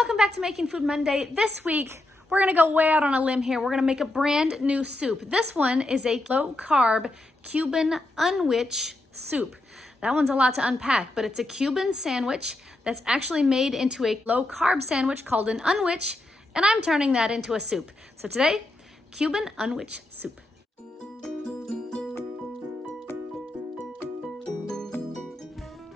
Welcome back to Making Food Monday. This week, we're gonna go way out on a limb here. We're gonna make a brand new soup. This one is a low-carb Cuban Unwich Soup. That one's a lot to unpack, but it's a Cuban sandwich that's actually made into a low-carb sandwich called an unwich, and I'm turning that into a soup. So today, Cuban Unwich Soup.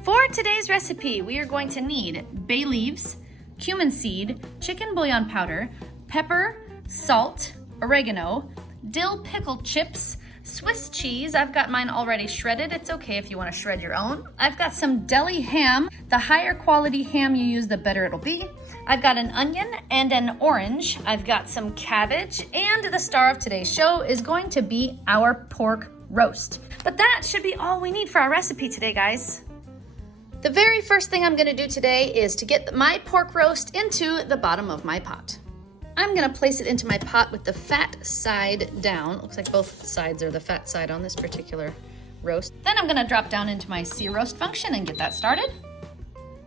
For today's recipe, we are going to need bay leaves, cumin seed, chicken bouillon powder, pepper, salt, oregano, dill pickle chips, Swiss cheese. I've got mine already shredded. It's okay if you want to shred your own. I've got some Deli ham. The higher quality ham you use, the better it'll be. I've got an onion and an orange. I've got some cabbage, and the star of today's show is going to be our pork roast. But that should be all we need for our recipe today, guys. The very first thing I'm gonna do today is to get my pork roast into the bottom of my pot. I'm gonna place it into my pot with the fat side down. Looks like both sides are the fat side on this particular roast. Then I'm gonna drop down into my sear roast function and get that started.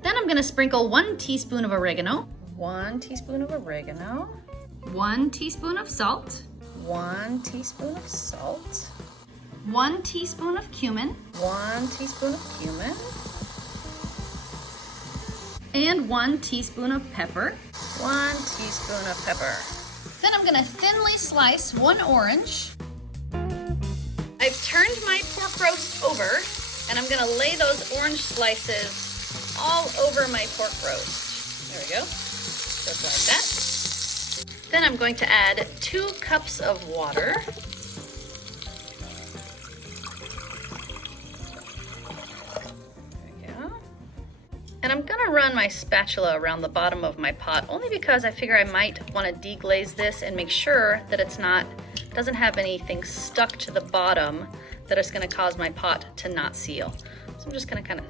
Then I'm gonna sprinkle 1 teaspoon of oregano, 1 teaspoon of oregano, 1 teaspoon of salt, 1 teaspoon of salt, 1 teaspoon of cumin, 1 teaspoon of cumin, and 1 teaspoon of pepper. 1 teaspoon of pepper. Then I'm gonna thinly slice 1 orange. I've turned my pork roast over, and I'm gonna lay those orange slices all over my pork roast. There we go, just like that. Then I'm going to add 2 cups of water. And I'm gonna run my spatula around the bottom of my pot only because I figure I might want to deglaze this and make sure that doesn't have anything stuck to the bottom that is gonna cause my pot to not seal. So I'm just gonna kind of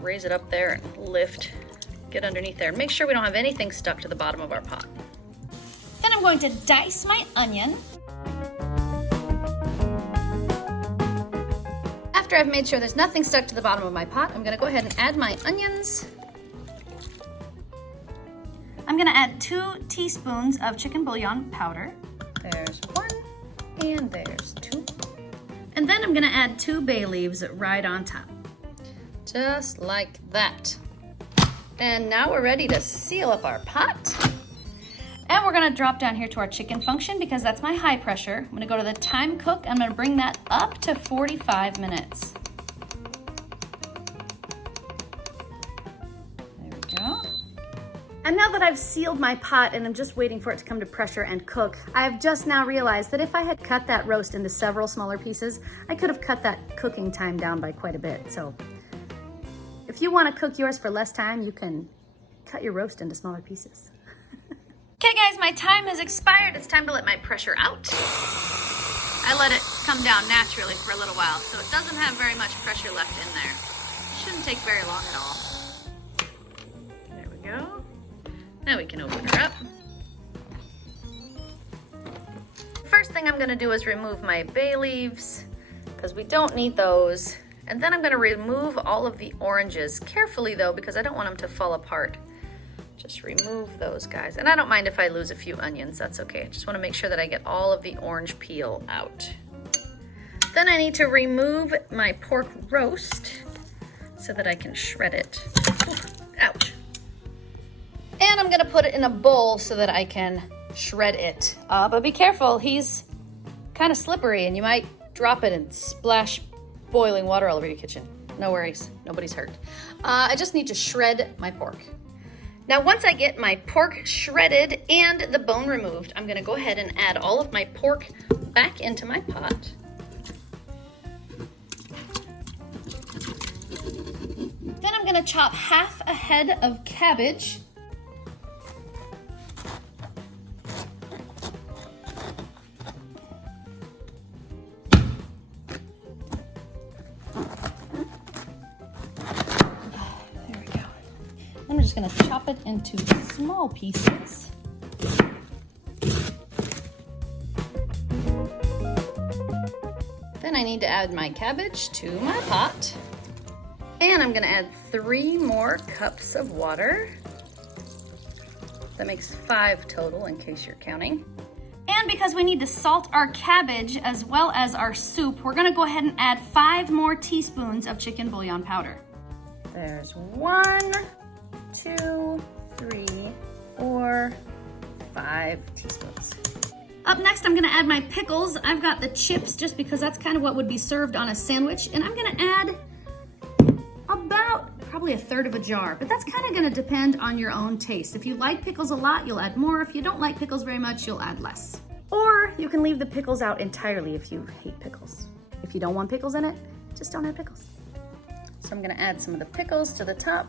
raise it up there and lift, get underneath there, and make sure we don't have anything stuck to the bottom of our pot. Then I'm going to dice my onion. After I've made sure there's nothing stuck to the bottom of my pot, I'm gonna go ahead and add my onions. I'm gonna add 2 teaspoons of chicken bouillon powder. There's 1, and there's 2. And then I'm gonna add 2 bay leaves right on top. Just like that. And now we're ready to seal up our pot. And we're gonna drop down here to our chicken function because that's my high pressure. I'm gonna go to the time cook. I'm gonna bring that up to 45 minutes. There we go. And now that I've sealed my pot and I'm just waiting for it to come to pressure and cook, I've just now realized that if I had cut that roast into several smaller pieces, I could have cut that cooking time down by quite a bit. So if you wanna cook yours for less time, you can cut your roast into smaller pieces. Okay guys, my time has expired. It's time to let my pressure out. I let it come down naturally for a little while, so it doesn't have very much pressure left in there. Shouldn't take very long at all. There we go. Now we can open her up. First thing I'm gonna do is remove my bay leaves, because we don't need those. And then I'm gonna remove all of the oranges, carefully though, because I don't want them to fall apart. Just remove those guys. And I don't mind if I lose a few onions, that's okay. I just wanna make sure that I get all of the orange peel out. Then I need to remove my pork roast so that I can shred it. Ooh, ouch. And I'm gonna put it in a bowl so that I can shred it. But be careful, he's kind of slippery and you might drop it and splash boiling water all over your kitchen. No worries, nobody's hurt. I just need to shred my pork. Now, once I get my pork shredded and the bone removed, I'm gonna go ahead and add all of my pork back into my pot. Then I'm gonna chop half a head of cabbage. I'm just gonna chop it into small pieces. Then I need to add my cabbage to my pot. And I'm gonna add 3 more cups of water. That makes 5 total in case you're counting. And because we need to salt our cabbage as well as our soup, we're gonna go ahead and add 5 more teaspoons of chicken bouillon powder. There's 1, 2, 3, 4, 5 teaspoons. Up next, I'm gonna add my pickles. I've got the chips just because that's kind of what would be served on a sandwich. And I'm gonna add about probably 1/3 of a jar, but that's kind of gonna depend on your own taste. If you like pickles a lot, you'll add more. If you don't like pickles very much, you'll add less. Or you can leave the pickles out entirely if you hate pickles. If you don't want pickles in it, just don't add pickles. So I'm gonna add some of the pickles to the top.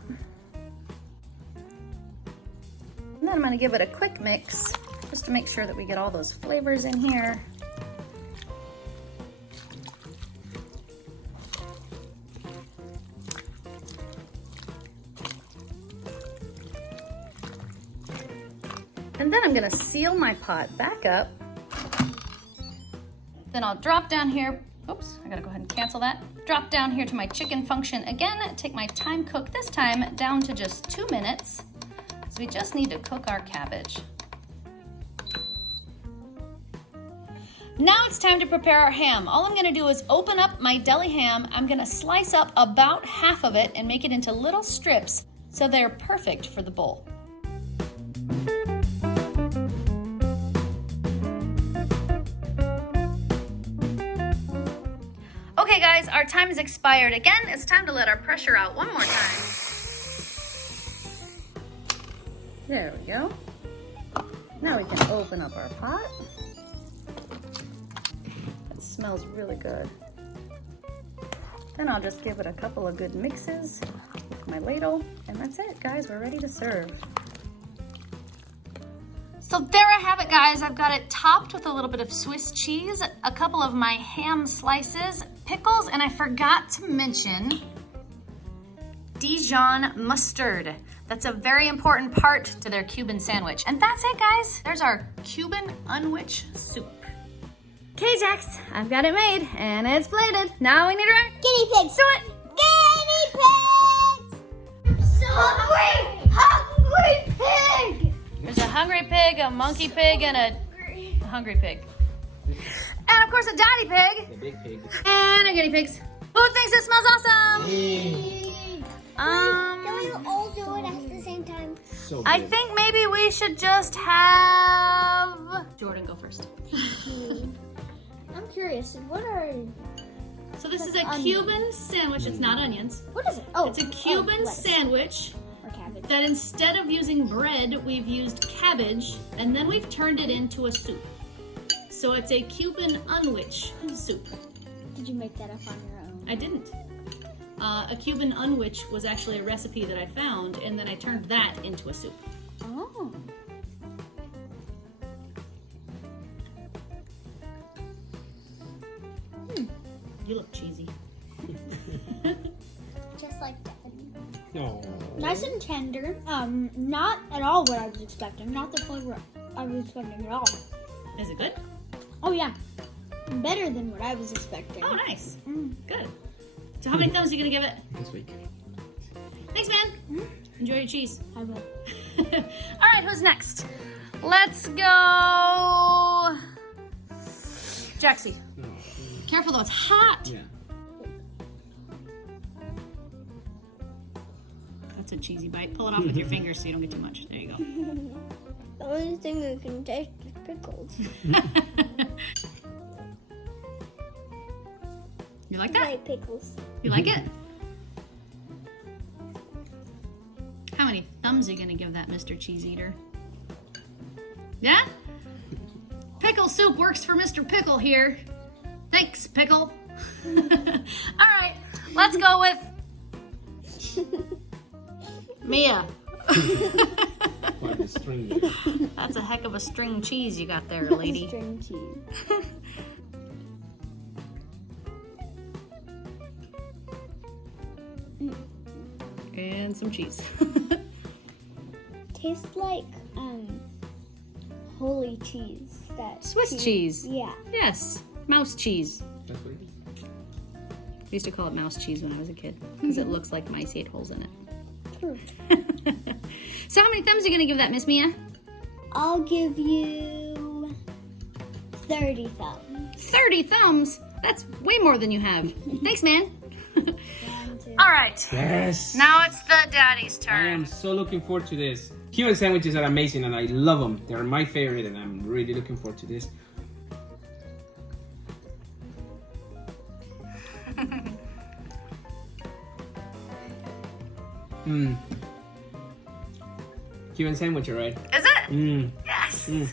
And then I'm gonna give it a quick mix just to make sure that we get all those flavors in here. And then I'm gonna seal my pot back up. Then I'll drop down here. Oops, I gotta go ahead and cancel that. Drop down here to my chicken function again. Take my time cook this time down to just 2 minutes. So we just need to cook our cabbage. Now it's time to prepare our ham. All I'm gonna do is open up my deli ham. I'm gonna slice up about half of it and make it into little strips so they're perfect for the bowl. Okay guys, our time has expired. Again, it's time to let our pressure out one more time. There we go. Now we can open up our pot. That smells really good. Then I'll just give it a couple of good mixes with my ladle, and that's it, guys. We're ready to serve. So there I have it, guys. I've got it topped with a little bit of Swiss cheese, a couple of my ham slices, pickles, and I forgot to mention Dijon mustard. That's a very important part to their Cuban sandwich. And that's it, guys. There's our Cuban Unwich Soup. Okay, Jax, I've got it made, and it's plated. Now we need our guinea pigs. Do it. Guinea pigs! I'm so hungry! Hungry pig! There's a hungry pig, a monkey pig, and a hungry pig. And of course a daddy pig. The big pig. And a guinea pigs. Who thinks it smells awesome? Can we all do it at the same time? So I think maybe we should just have Jordan go first. I'm curious, what are... So this is a Cuban sandwich. It's not onions. What is it? Oh, It's a Cuban lettuce. sandwich Or cabbage. that instead of using bread, we've used cabbage, and then we've turned it into a soup. So it's a Cuban Unwich Soup. Did you make that up on your own? I didn't. A Cuban Unwich was actually a recipe that I found, and then I turned that into a soup. Oh. You look cheesy. Just like that. No. Nice and tender. Not at all what I was expecting. Not the flavor I was expecting at all. Is it good? Oh yeah. Better than what I was expecting. Oh, nice. Good. So how many thumbs are you gonna give it? This week. Thanks, man. Enjoy your cheese. I will. All right, who's next? Let's go. Jaxie. No. Careful though, it's hot. Yeah. That's a cheesy bite. Pull it off with your fingers so you don't get too much. There you go. The only thing I can taste is pickles. You like I that? like pickles. You like it? How many thumbs are you gonna give that, Mr. Cheese Eater? Yeah? Pickle soup works for Mr. Pickle here. Thanks, Pickle. All right, let's go with Mia. Quite a string there. That's a heck of a string cheese you got there, lady. String cheese. And some cheese. Tastes like holy cheese. That Swiss cheese. Yeah. Yes, mouse cheese. That's what it is. We used to call it mouse cheese when I was a kid because it looks like mice ate holes in it. True. So how many thumbs are you gonna give that, Miss Mia? I'll give you 30 thumbs. 30 thumbs? That's way more than you have. Thanks, man. 1, 2. All right. Yes. Now it's the daddy's I am turn. so looking forward to this. Cuban sandwiches are amazing and I love them. They're my favorite and I'm really looking forward to this. Cuban sandwich, right? Is it? Yes. Yes.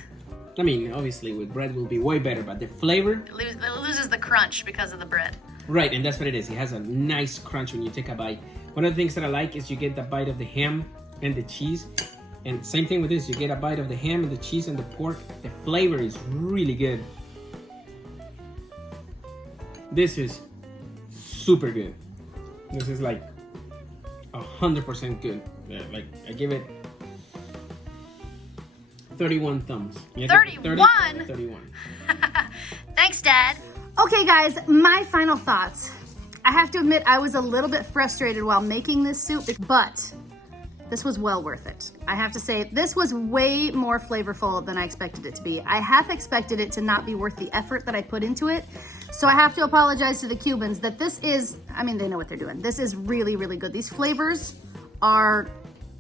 I mean, obviously with bread will be way better, but the flavor, It loses the crunch because of the bread. right, and that's what it is. It has a nice crunch when you take a bite. One of the things that I like is you get the bite of the ham and the cheese. And same thing with this, you get a bite of the ham and the cheese and the pork. The flavor is really good. This is super good. This is like 100% good. Like I give it 31 thumbs. You have to- 31? 31. Thanks, Dad. Okay, guys, my final thoughts. I have to admit I was a little bit frustrated while making this soup, but this was well worth it. I have to say, this was way more flavorful than I expected it to be. I half expected it to not be worth the effort that I put into it. So I have to apologize to the Cubans that this is, I mean, they know what they're doing. This is really, really good. These flavors are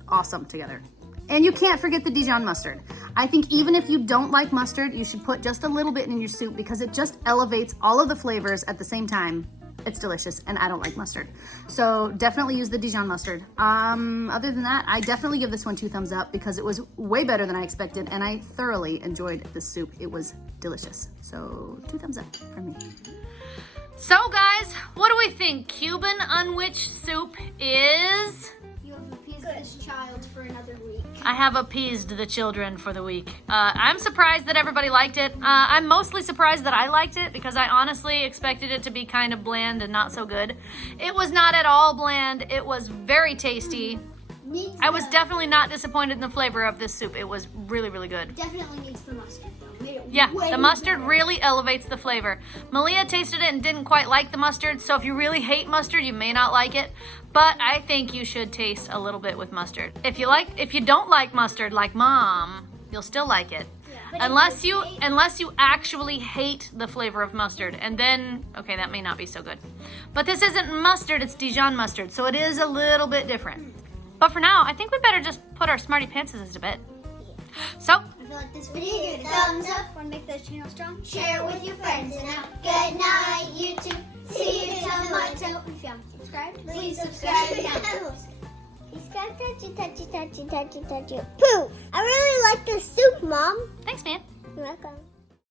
awesome together. And you can't forget the Dijon mustard. I think even if you don't like mustard, you should put just a little bit in your soup because it just elevates all of the flavors at the same time. It's delicious, and I don't like mustard. So definitely use the Dijon mustard. Other than that, I definitely give this one 2 thumbs up because it was way better than I expected, and I thoroughly enjoyed this soup. It was delicious. So 2 thumbs up from me. So guys, what do we think? Cuban Unwich Soup is... You have appeased this child for another week. I have appeased the children for the week. I'm surprised that everybody liked it. I'm mostly surprised that I liked it because I honestly expected it to be kind of bland and not so good. It was not at all bland. It was very tasty. I was definitely not disappointed in the flavor of this soup. It was really, really good. Definitely needs the mustard though. Made it Yeah, way the mustard better. really elevates the flavor. Malia tasted it and didn't quite like the mustard, so if you really hate mustard, you may not like it. But I think you should taste a little bit with mustard. If you don't like mustard like Mom, you'll still like it. Unless you actually hate the flavor of mustard, and then okay, that may not be so good. But this isn't mustard, it's Dijon mustard, so it is a little bit different. But for now, I think we better just put our Smartypants to bed. So, If you like this video, give it a thumbs up. Want to make this channel strong? Share it with your friends. And now, good night, YouTube. See you tomorrow. If you haven't subscribed, please subscribe. Subscribe, touchy. Poof! I really like this soup, Mom. thanks, man. You're welcome.